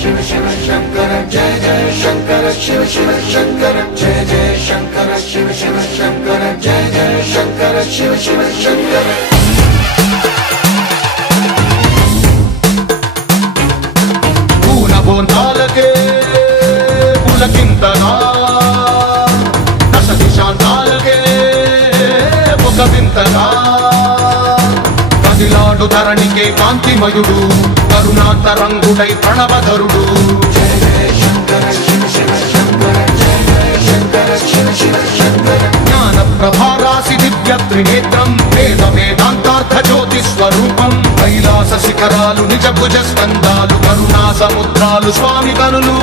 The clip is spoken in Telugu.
शिव शिव शंकर जय जय शंकर शिव शिव शंकर जय जय शंकर शिव शिव शंकर जय जय शंकर शिव शिव शंकर పూనబోంతాలకే పులకింతగా దశ దిశాంతాలకే ఒక వింతగా కదిలాడు ధరణికే కాంతిమయుడు కరుణాంతరంగుడై ప్రణవధరుడు जय जय शंकर शिव शिव शंकर जय जय शंकर शिव शिव शंकर జ్ఞాన ప్రభారాసి దివ్య త్రినేత్రం వేద వేదాంతార్థ జ్యోతి స్వరూపం కైలాస శిఖరాలు నిజ భుజ స్కందాలు కరుణా సముద్రాలు స్వామి కనులు